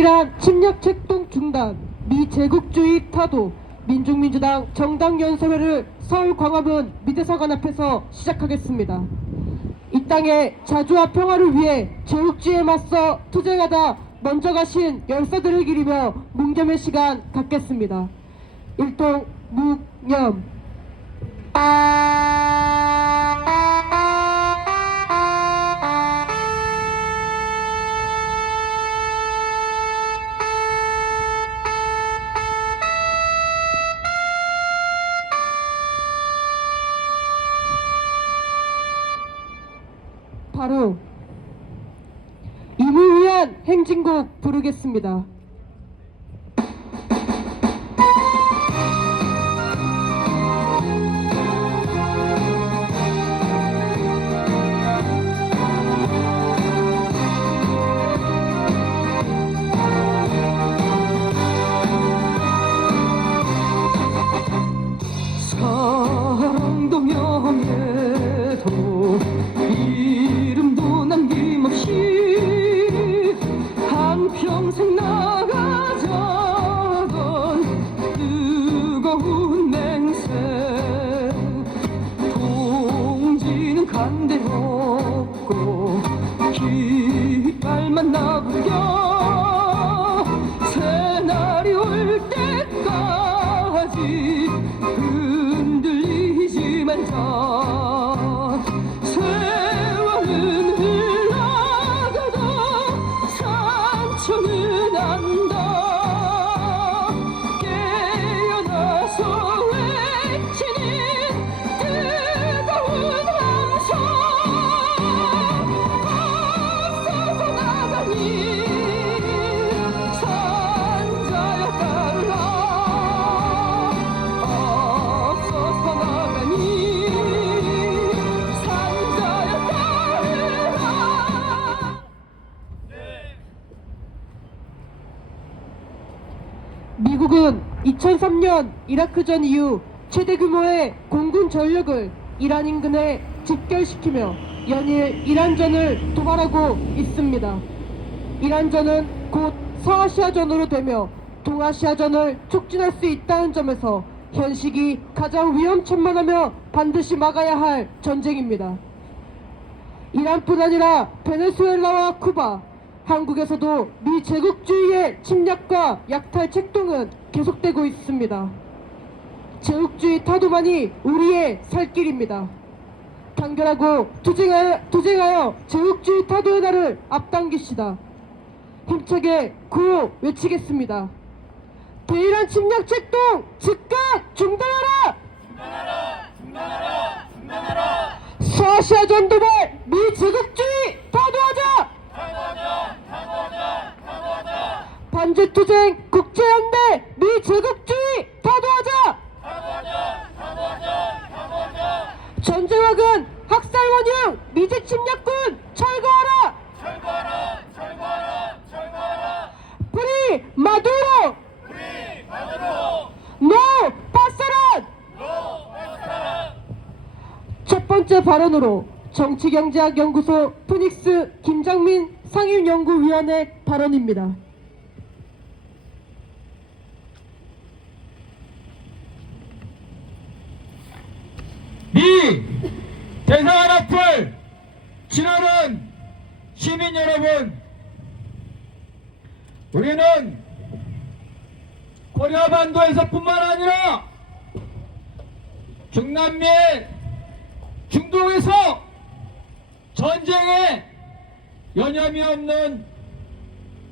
대이란 침략 책동 중단, 미제국주의 타도, 민중민주당 정당연설회를 서울 광화문 미대서관 앞에서 시작하겠습니다. 이 땅의 자주와 평화를 위해 제국주의에 맞서 투쟁하다 먼저 가신 열사들을 기리며 묵념의 시간 갖겠습니다. 일동 묵념. 바로 임을 위한 행진곡 부르겠습니다. 사랑도 명예도 이름도 남김없이 한평생 나가자던 뜨거운 맹세, 동지는 간대없고 깃발만 나부려 새날이 올 때까지 흔들리지 말자. 세월은 흘러가도 상처는 안다. 깨어나서 외치는 뜨거운 함성, 앞서서 나가니 산자야 따르라. 앞서서 나가니 산자야 따르라. 미국은 2003년 이라크전 이후 최대 규모의 공군 전력을 이란 인근에 집결시키며 연일 이란전을 도발하고 있습니다. 이란전은 곧 서아시아전으로 되며 동아시아전을 촉진할 수 있다는 점에서 현 시기 가장 위험천만하며 반드시 막아야 할 전쟁입니다. 이란뿐 아니라 베네수엘라와 쿠바, 한국에서도 미제국주의의 침략과 약탈 책동은 계속되고 있습니다. 제국주의 타도만이 우리의 살 길입니다. 단결하고 투쟁하여 제국주의 타도의 날을 앞당깁시다. 힘차게 구호 외치겠습니다. 대이란 침략 책동 즉각 중단하라! 중단하라! 서아시아전 도발 미제국주의 타도하자! 반제투쟁 국제연대 미제국주의 타도하자! 전제화근 학살원흉 미제침략군 철거하라! 프리 마두로! 노 파사란! 첫 번째 발언으로 정치경제학연구소 푸닉스 김장민 상임연구위원의 발언입니다. 미 대사관 앞을 지나는 시민 여러분, 우리는 코리아 반도에서뿐만 아니라 중남미, 중동에서 전쟁에 여념이 없는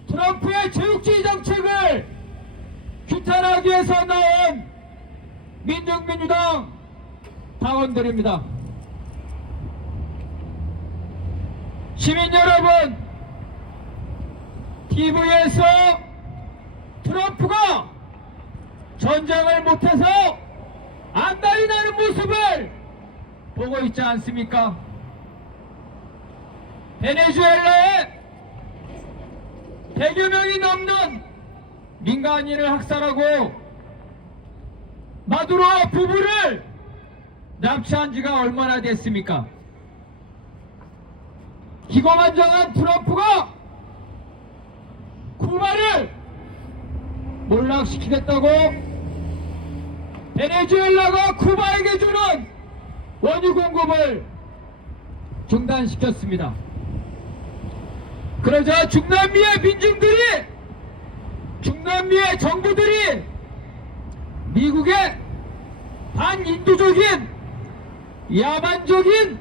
트럼프의 제국주의 정책을 규탄하기 위해서 나온 민중민주당 당원들입니다. 시민 여러분, TV에서 트럼프가 전쟁을 못해서 안달이 나는 모습을 보고 있지 않습니까? 베네수엘라에 100여 명이 넘는 민간인을 학살하고 마두로 부부를 납치한 지가 얼마나 됐습니까? 기고만장한 트럼프가 쿠바를 몰락시키겠다고 베네수엘라가 쿠바에게 주는 원유 공급을 중단시켰습니다. 그러자 중남미의 민중들이, 중남미의 정부들이 미국의 반인도적인 야만적인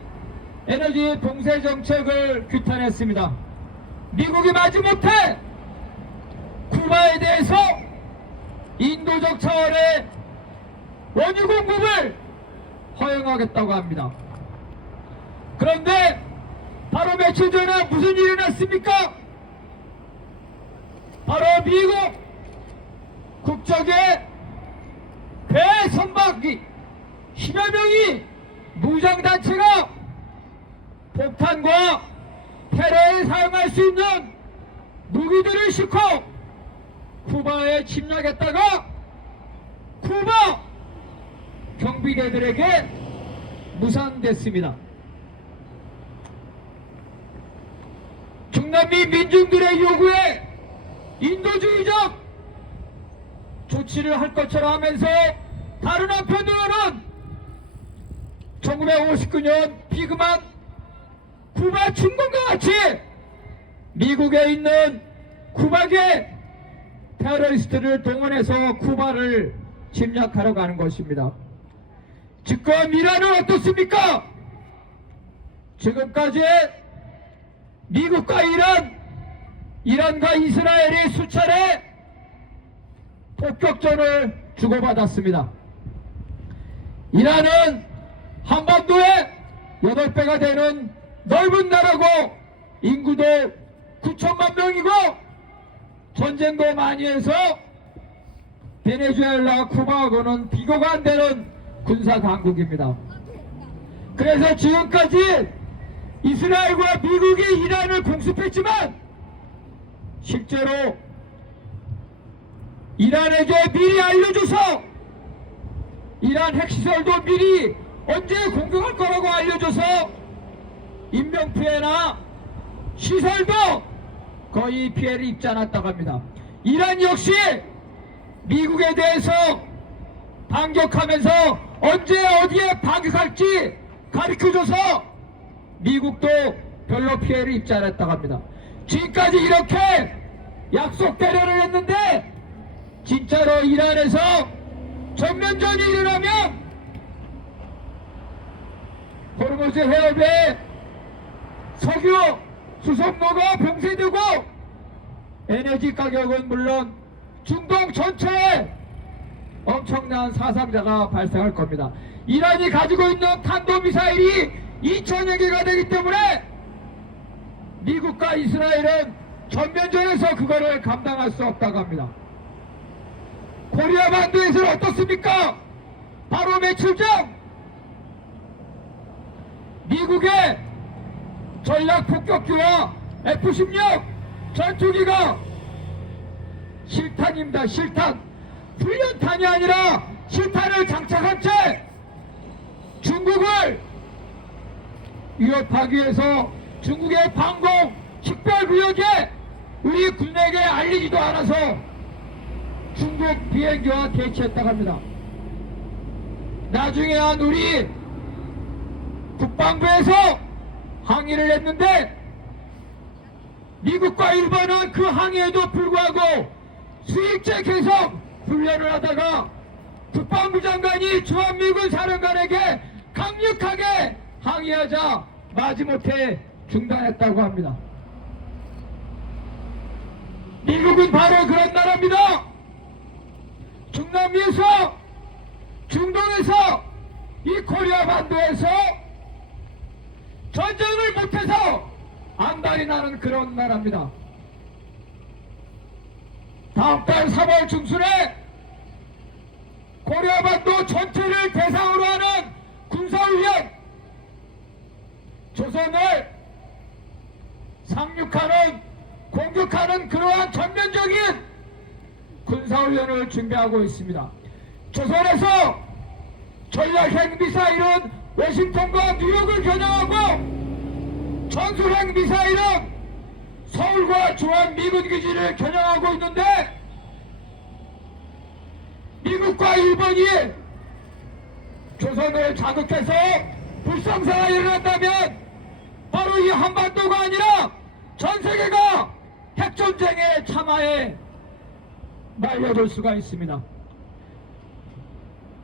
에너지 봉쇄 정책을 규탄했습니다. 미국이 마지못해 쿠바에 대해서 인도적 차원의 원유 공급을 허용하겠다고 합니다. 그런데 바로 며칠 전에 무슨 일이 났습니까? 바로 미국 국적의 배선박이 10여 명이 무장단체가 폭탄과 테러에 사용할 수 있는 무기들을 싣고 쿠바에 침략했다가 쿠바 경비대들에게 무산됐습니다. 중남미 민중들의 요구에 인도주의적 조치를 할 것처럼 하면서 다른 한편으로는 1959년 비그만 쿠바 침공과 같이 미국에 있는 쿠바계 테러리스트를 동원해서 쿠바를 침략하려고 하는 것입니다. 지금 이란은 어떻습니까? 지금까지 미국과 이란과 이스라엘이 수차례 폭격전을 주고받았습니다. 이란은 한반도의 8배가 되는 넓은 나라고 인구도 9천만 명이고 전쟁도 많이 해서 베네수엘라, 쿠바하고는 비교가 안 되는 군사 강국입니다. 그래서 지금까지 이스라엘과 미국이 이란을 공습했지만 실제로 이란에게 미리 알려줘서 이란 핵시설도 미리 언제 공격할 거라고 알려줘서 인명피해나 시설도 거의 피해를 입지 않았다고 합니다. 이란 역시 미국에 대해서 반격하면서 언제 어디에 반격할지 가르쳐줘서 미국도 별로 피해를 입지 않았다고 합니다. 지금까지 이렇게 약속 대련을 했는데 진짜로 이란에서 전면전이 일어나면 호르무즈 해협에 석유 수송로가 봉쇄되고 에너지 가격은 물론 중동 전체에 엄청난 사상자가 발생할 겁니다. 이란이 가지고 있는 탄도미사일이 2천여 개가 되기 때문에 미국과 이스라엘은 전면전에서 그거를 감당할 수 없다고 합니다. 코리아 반도에서는 어떻습니까? 바로 며칠 전 미국의 전략 폭격기와 F-16 전투기가 실탄입니다. 실탄. 훈련탄이 아니라 실탄을 장착한 채 중국을 위협하기 위해서 중국의 방공 식별구역에 우리 군에게 알리지도 않아서 중국 비행기와 대치했다고 합니다. 나중에 한 우리 국방부에서 항의를 했는데 미국과 일본은 그 항의에도 불구하고 수익제 계속 훈련을 하다가 국방부 장관이 주한미군 사령관에게 강력하게 항의하자 마지못해 중단했다고 합니다. 미국은 바로 그런 나라입니다. 중남미에서 중동에서 이 코리아 반도에서 전쟁을 못해서 안달이 나는 그런 나라입니다. 다음 달 3월 중순에 코리아 반도 전체를 대상으로 하는 군사훈련, 조선을 상륙하는, 공격하는 그러한 전면적인 군사훈련을 준비하고 있습니다. 조선에서 전략핵 미사일은 워싱턴과 뉴욕을 겨냥하고 전술핵 미사일은 서울과 주한 미군 기지를 겨냥하고 있는데 미국과 일본이 조선을 자극해서 불상사가 일어난다면 바로 이 한반도가 아니라 전 세계가 핵전쟁의 참화에 말려들 수가 있습니다.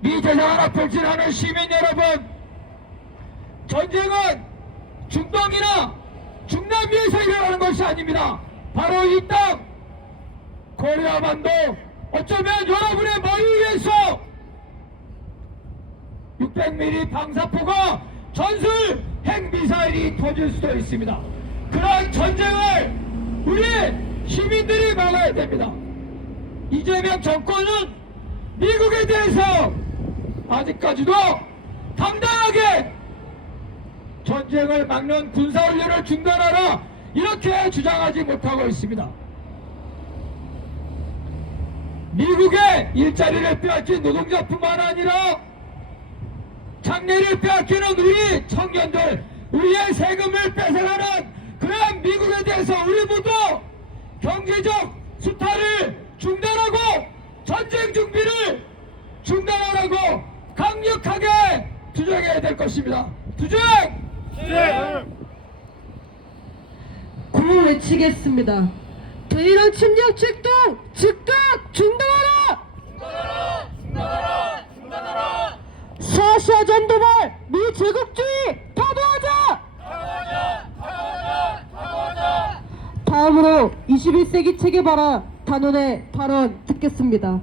미 대사관 앞을 지나는 시민 여러분, 전쟁은 중동이나 중남미에서 일어나는 것이 아닙니다. 바로 이 땅 코리아 반도, 어쩌면 여러분의 머리 위에서 600mm 방사포가 전술 핵미사일이 터질 수도 있습니다. 그런 전쟁을 우리 시민들이 막아야 됩니다. 이재명 정권은 미국에 대해서 아직까지도 당당하게 전쟁을 막는 군사훈련을 중단하라 이렇게 주장하지 못하고 있습니다. 미국의 일자리를 빼앗긴 노동자뿐만 아니라 장래를 빼앗기는 우리 청년들, 우리의 세금을 뺏어가는 그런 미국에 대해서 우리 모두 경제적 수탈을 중단하고 전쟁 준비를 중단하라고 강력하게 투쟁해야 될 것입니다. 투쟁! 구호 외치겠습니다. 대이란 침략 책동 즉각 중단하라! 사시아 전도발 미 제국주의 타도하자! 다음으로 21세기 체계바라 단원의 발언 듣겠습니다.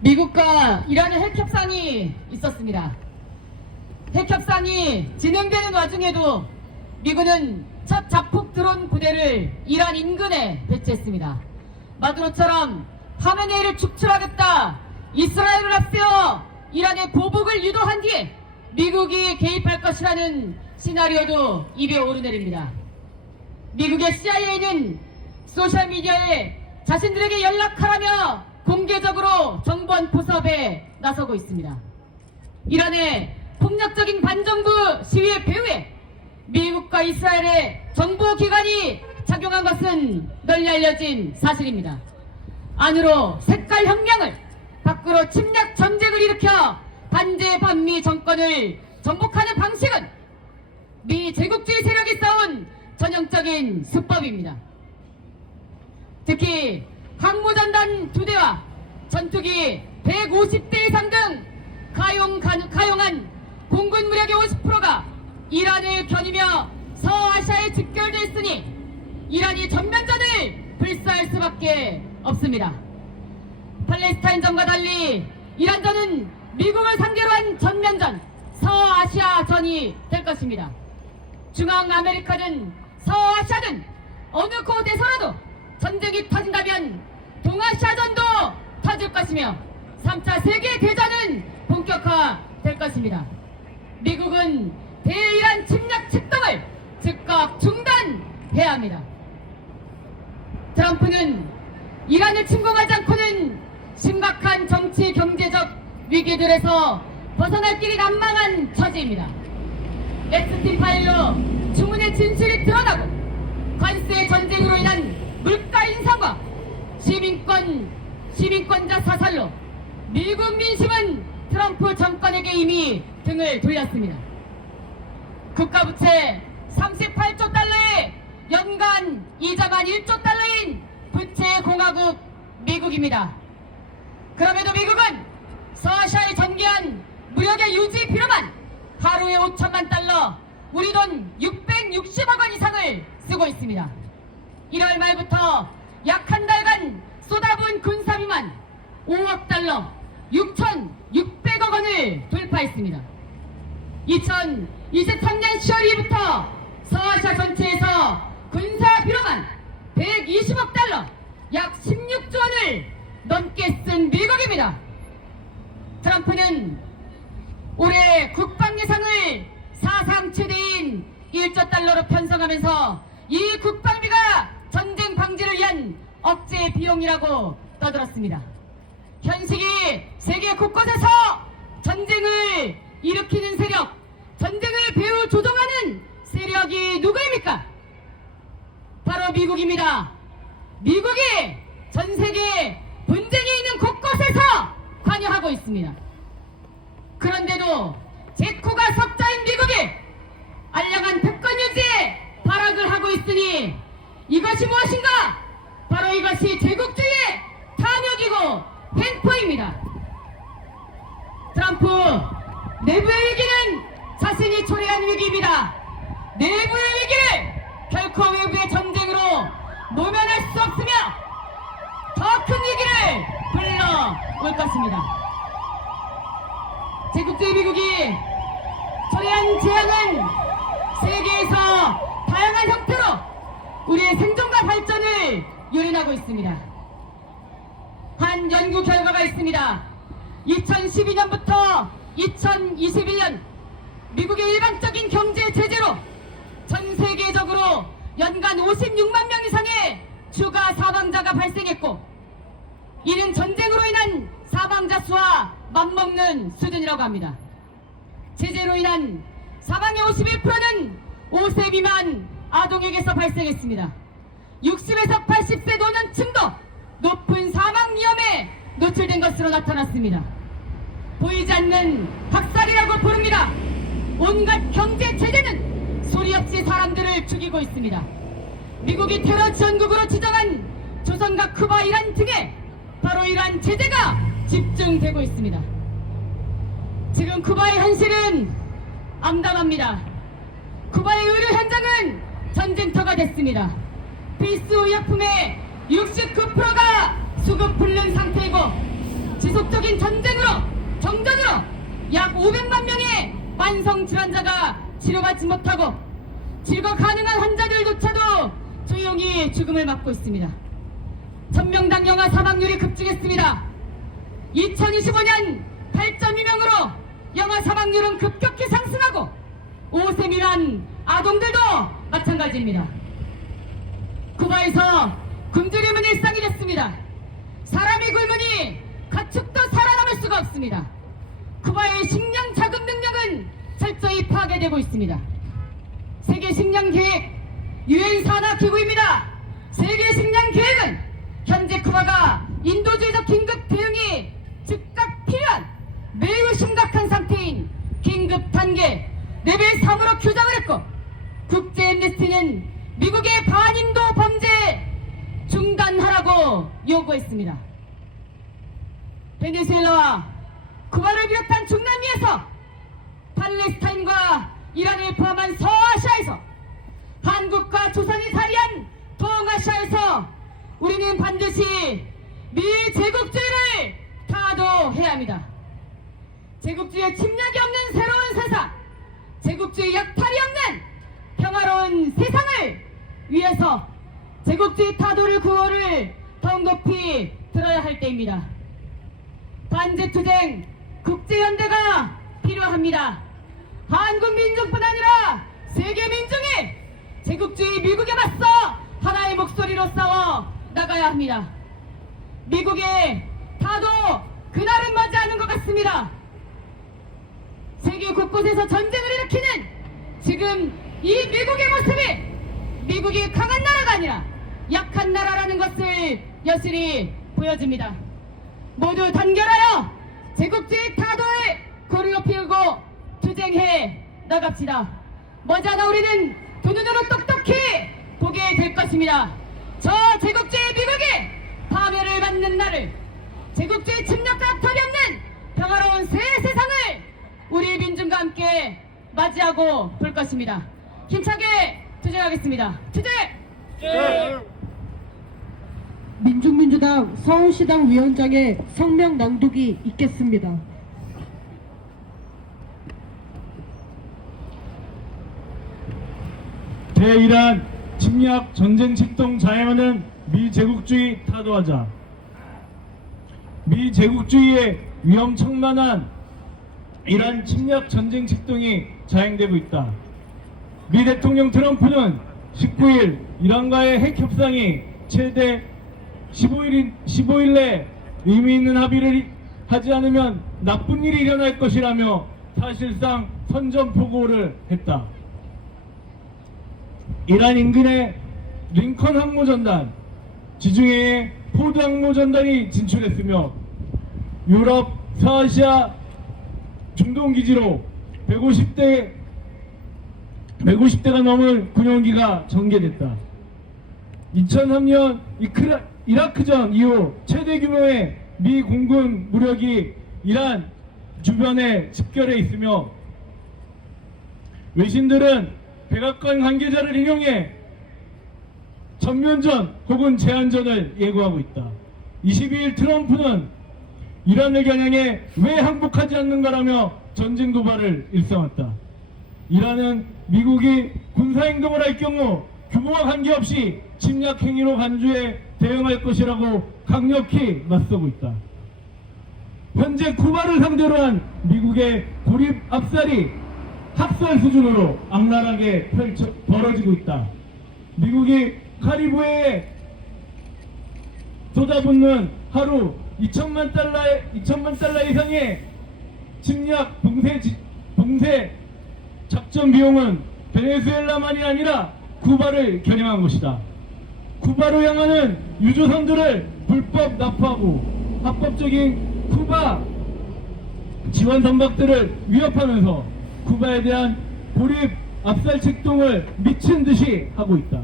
미국과 이란의 핵협상이 있었습니다. 핵협상이 진행되는 와중에도 미군은 첫 자폭 드론 부대를 이란 인근에 배치했습니다. 마두로처럼 하메네이를 축출하겠다, 이스라엘을 앞세워 이란의 보복을 유도한 뒤에 미국이 개입할 것이라는 시나리오도 입에 오르내립니다. 미국의 CIA는 소셜미디어에 자신들에게 연락하라며 공개적으로 정권 포섭에 나서고 있습니다. 이란의 폭력적인 반정부 시위의 배후에 미국과 이스라엘의 정보기관이 작용한 것은 널리 알려진 사실입니다. 안으로 색깔 혁명을, 밖으로 침략 전쟁을 일으켜 반제 반미 정권을 정복하는 방식은 미 제국주의 세력이 쌓은 전형적인 수법입니다. 특히 항모전단 2대와 전투기 150대 이상 등 가용한 공군 무력의 50%가 이란을 겨누며 서아시아에 집결되어 있으니 이란이 전면전을 불사할 수밖에 없습니다. 팔레스타인전과 달리 이란전은 미국을 상대로 한 전면전, 서아시아전이 될 것입니다. 중앙아메리카든 서아시아든 어느 곳에서라도 전쟁이 터진다면 동아시아전도 터질 것이며 3차 세계대전은 본격화될 것입니다. 미국은 대이란 침략 책동을 즉각 중단해야 합니다. 트럼프는 이란을 침공하지 않고는 심각한 정치 경제적 위기들에서 벗어날 길이 난망한 처지입니다. 엑스틴 파일로 주문의 진실이 드러나고 관세 전쟁으로 인한 물가 인상과 시민권자 사살로 미국 민심은 트럼프 정권에게 이미 등을 돌렸습니다. 국가부채 38조 달러에 연간 이자만 1조 달러인 부채 공화국 미국입니다. 그럼에도 미국은 서아시아에 전개한 무역의 유지 비로만 하루에 5천만 달러, 우리 돈 660억 원 이상을 쓰고 있습니다. 1월 말부터 약 한 달간 쏟아부은 군사비만 5억 달러, 6,600억 원을 돌파했습니다. 2023년 10월 이후부터 서아시아 전체에서 군사비로만 120억 달러, 약 16조 원을 넘게 쓴 미국입니다. 트럼프는 올해 국방 예산을 사상 최대인 1조 달러로 편성하면서 이 국방비가 전쟁 방지를 위한 억제 비용이라고 떠들었습니다. 현식이 세계 곳곳에서 전쟁을 일으키는 세력, 전쟁을 배후 조종하는 세력이 누구입니까? 바로 미국입니다. 미국이 전 세계 분쟁이 있는 곳곳에서 관여하고 있습니다. 그런데도 제코가 석자인 미국이 알량한 패권 유지에 발악을 하고 있으니 이것이 무엇인가? 바로 이것이 제국주의의 탐욕이고 횡포입니다. 트럼프 내부의 위기는 자신이 초래한 위기입니다. 내부의 위기를 결코 외부의 전쟁으로 모면할 수 없으며 더 큰 위기를 불러올 것입니다. 제국주의 미국이 초래한 재앙은 세계에서 다양한 형태로 우리의 생존과 발전을 요인하고 있습니다. 한 연구 결과가 있습니다. 2012년부터 2021년 미국의 일방적인 경제 제재로 전 세계적으로 연간 56만 명 이상의 추가 사망자가 발생했고, 이는 전쟁으로 인한 사망자 수와 맞먹는 수준이라고 합니다. 제재로 인한 사망의 51%는 5세 미만 아동에게서 발생했습니다. 60에서 80세 노년층도 높은 사망 위험에 노출된 것으로 나타났습니다. 보이지 않는 학살이라고 부릅니다. 온갖 경제 제재는 소리 없이 사람들을 죽이고 있습니다. 미국이 테러 지원국으로 지정한 조선과 쿠바, 이란 등에 바로 이러한 제재가 집중되고 있습니다. 지금 쿠바의 현실은 암담합니다. 쿠바의 의료 현장은 전쟁터가 됐습니다. 필수 의약품의 69%가 수급 불능 상태이고, 지속적인 정전으로 약 500만 명의 만성 질환자가 치료받지 못하고 치료가 가능한 환자들조차도 조용히 죽음을 맞고 있습니다. 1000명당 영아 사망률이 급증했습니다. 2025년 8.2명으로 영아 사망률은 급격히 상승하고 5세 미만 아동들도 마찬가지입니다. 쿠바에서 굶주림은 일상이 됐습니다. 사람이 굶으니 가축도 살아남을 수가 없습니다. 쿠바의 식량 자급 능력은 철저히 파괴되고 있습니다. 세계 식량 계획, 유엔 산하 기구입니다. 세계 식량 계획은 현재 쿠바가 인도주의적 긴급 대응이 즉각 필요한 매우 심각한 상태인 긴급 단계 레벨 3으로 규정을 했고, 국제 엠네스티는 미국의 반인도 범죄 중단하라고 요구했습니다. 베네수엘라와 쿠바를 비롯한 중남미에서 팔레스타인과 이란을 포함한 서아시아에서 한국과 조선이 자리한 동아시아에서 우리는 반드시 미 제국주의를 타도해야 합니다. 제국주의의 침략이 없는 새로운 세상, 제국주의 약탈이 없는 평화로운 세상을 위해서 제국주의 타도를 구호를 더욱 높이 들어야 할 때입니다. 반제투쟁 국제연대가 필요합니다. 한국 민중뿐 아니라 세계 민중이 제국주의 미국에 맞서 하나의 목소리로 싸워 나가야 합니다. 미국의 타도 그날은 맞이하는 것 같습니다. 세계 곳곳에서 전쟁을 일으키는 지금 이 미국의 모습이 미국이 강한 나라가 아니라 약한 나라라는 것을 여실히 보여줍니다. 모두 단결하여 제국주의 타도의 고리를 높이고 투쟁해 나갑시다. 머지않아 우리는 두 눈으로 똑똑히 보게 될 것입니다. 저 제국주의 미국이 파멸을 받는 날을, 제국주의 침략과 약탈이 없는 평화로운 새 세상을 우리 민중과 함께 맞이하고 볼 것입니다. 힘차게 투쟁하겠습니다. 투쟁! 민중민주당 서울시당 위원장의 성명 낭독이 있겠습니다. 대이란 침략 전쟁 직동 자행하는 미제국주의 타도하자. 미제국주의의 위험천만한 이란 침략 전쟁 직동이 자행되고 있다. 미 대통령 트럼프는 19일 이란과의 핵 협상이 최대 15일 내 의미 있는 합의를 하지 않으면 나쁜 일이 일어날 것이라며 사실상 선전포고를 했다. 이란 인근의 링컨 항모전단, 지중해에 포드 항모전단이 진출했으며 유럽, 서아시아, 중동 기지로 150대가 넘은 군용기가 전개됐다. 2003년 이라크전 이후 최대 규모의 미 공군 무력이 이란 주변에 집결해 있으며 외신들은 백악관 관계자를 인용해 전면전 혹은 제한전을 예고하고 있다. 22일 트럼프는 이란을 겨냥해 왜 항복하지 않는가라며 전쟁 도발을 일삼았다. 이란은 미국이 군사행동을 할 경우 규모와 관계없이 침략 행위로 간주해 대응할 것이라고 강력히 맞서고 있다. 현재 쿠바를 상대로 한 미국의 고립 압살이 학살 수준으로 악랄하게 벌어지고 있다. 미국이 카리브해에 쏟아붓는 하루 2천만 달러 이상의 침략 봉쇄 작전 비용은 베네수엘라만이 아니라 쿠바를 겨냥한 것이다. 쿠바로 향하는 유조선들을 불법 납포하고 합법적인 쿠바 지원 선박들을 위협하면서 쿠바에 대한 고립 압살 책동을 미친 듯이 하고 있다.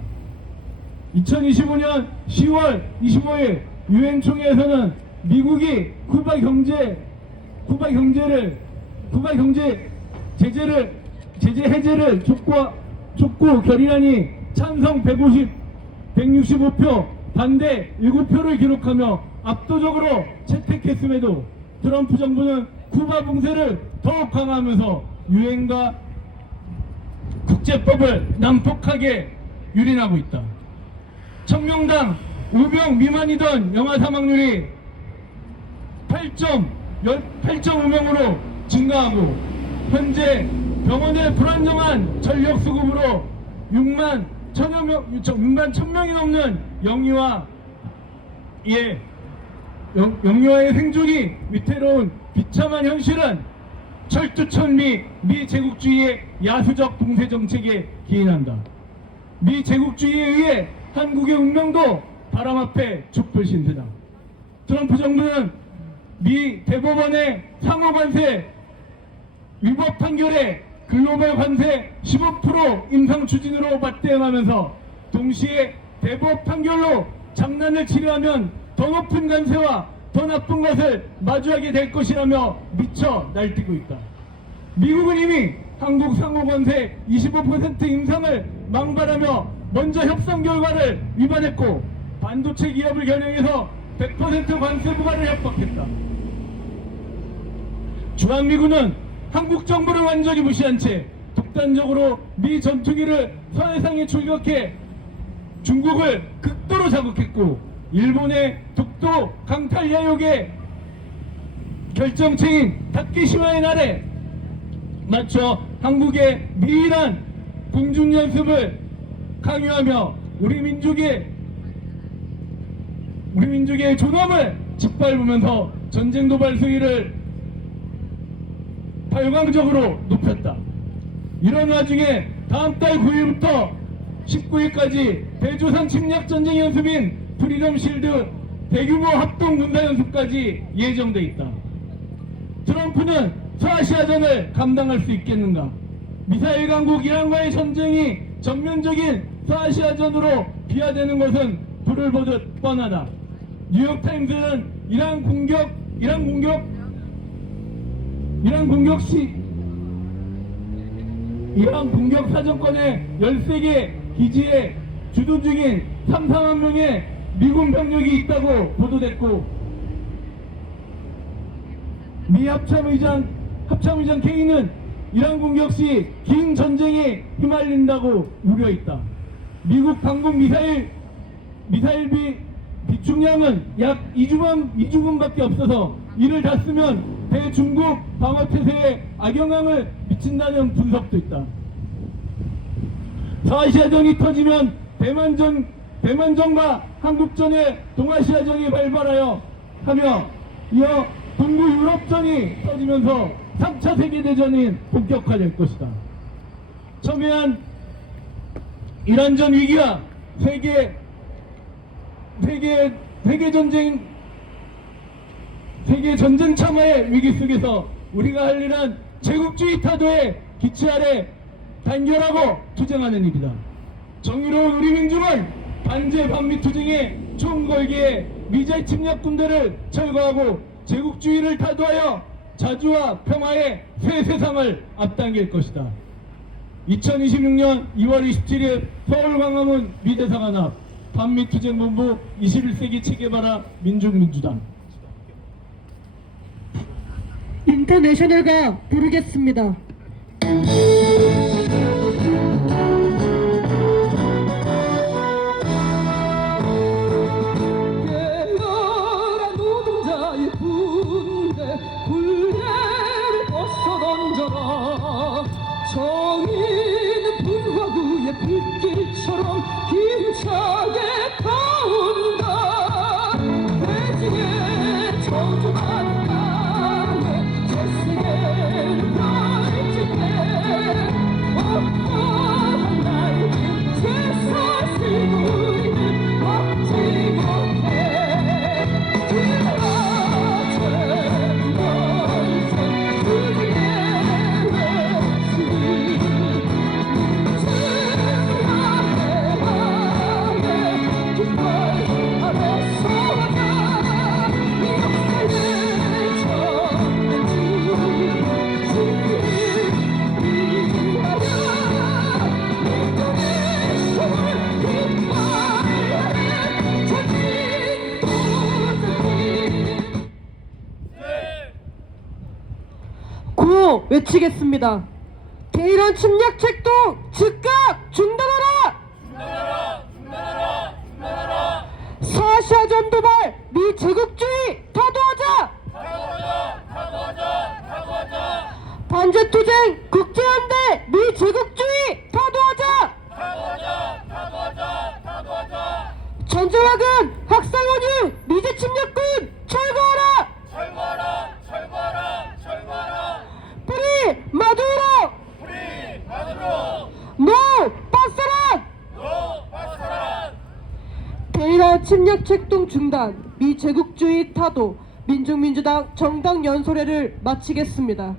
2025년 10월 25일 유엔 총회에서는 미국이 쿠바 제재 해제를 촉구 결의안이 찬성 165표, 반대 7표를 기록하며 압도적으로 채택했음에도 트럼프 정부는 쿠바 봉쇄를 더욱 강화하면서 유엔과 국제법을 난폭하게 유린하고 있다. 1000명당 5명 미만이던 영아 사망률이 8.5명으로 증가하고 현재 병원의 불안정한 전력 수급으로 6만 1000명이 넘는 영유아의 생존이 위태로운 비참한 현실은 철두철미 미 제국주의의 야수적 봉쇄 정책에 기인한다. 미 제국주의에 의해 한국의 운명도 바람 앞에 죽불 신세다. 트럼프 정부는 미 대법원의 상호 관세 위법 판결에 글로벌 관세 15% 인상 추진으로 맞대응하면서 동시에 대법 판결로 장난을 치려하면 더 높은 관세와 더 나쁜 것을 마주하게 될 것이라며 미쳐 날뛰고 있다. 미국은 이미 한국 상호 관세 25% 인상을 망발하며 먼저 협상 결과를 위반했고 반도체 기업을 겨냥해서 100% 관세 부과를 협박했다. 주한미군은 한국 정부를 완전히 무시한 채 독단적으로 미 전투기를 서해상에 출격해 중국을 극도로 자극했고 일본의 독도 강탈 야욕의 결정체인 다케시마의 날에 맞춰 한국의 미일한 공중연습을 강요하며 우리 민족의 존엄을 짓밟으면서 전쟁 도발 수위를 발광적으로 높였다. 이런 와중에 다음 달 9일부터 19일까지 대조선 침략 전쟁 연습인 프리덤 실드 대규모 합동 군사 연습까지 예정돼 있다. 트럼프는 서아시아전을 감당할 수 있겠는가? 미사일 강국 이란과의 전쟁이 전면적인 서아시아전으로 비화되는 것은 불을 보듯 뻔하다. 뉴욕타임스는 이란 공격 사정권의 13개 기지에 주둔 중인 3, 4만 명의 미군 병력이 있다고 보도됐고 미 합참의장 케이는 이란 공격 시 긴 전쟁에 휘말린다고 우려했다. 미국 방공 미사일 비축량은 약 2주분밖에 없어서 이를 다 쓰면 대중국 방어태세에 악영향을 미친다는 분석도 있다. 서아시아전이 터지면 대만전과 한국전의 동아시아전이 발발하여 이어 동구 유럽전이 터지면서 3차 세계대전이 본격화될 것이다. 첨예한 이란전 위기와 세계 전쟁 참화의 위기 속에서 우리가 할 일은 제국주의 타도의 기치 아래 단결하고 투쟁하는 일이다. 정의로운 우리 민중은 반제 반미 투쟁에 총 걸기에 미제 침략 군대를 철거하고 제국주의를 타도하여 자주와 평화의 새 세상을 앞당길 것이다. 2026년 2월 27일 서울 광화문 미대사관 앞 반미투쟁본부 21세기 체계바라 민중민주당. 인터내셔널가 부르겠습니다. 깨어라 노동자의 군대 불례를 벗어던져라 정의는 불화구의 불길처럼 힘차게 타온다 대지의 저주한 땅에 새세계를 펼칠 때 어떠한 날긴 새사슬 우리는 막지 못해 들어와제 너의 그들의 외침이 구호 외치겠습니다. 대이란 침략 책동 즉각 중단하라! 사시아 전도발 미 제국주의 타도하자! 반제투쟁 국제연대 미 제국주의 타도하자! 전쟁화금 학살원유 미제 침략군 철거하라! 프리 마두로! 노 파사란! 대이란 침략 책동 중단 미 제국주의 타도 민중민주당 정당 연설회를 마치겠습니다.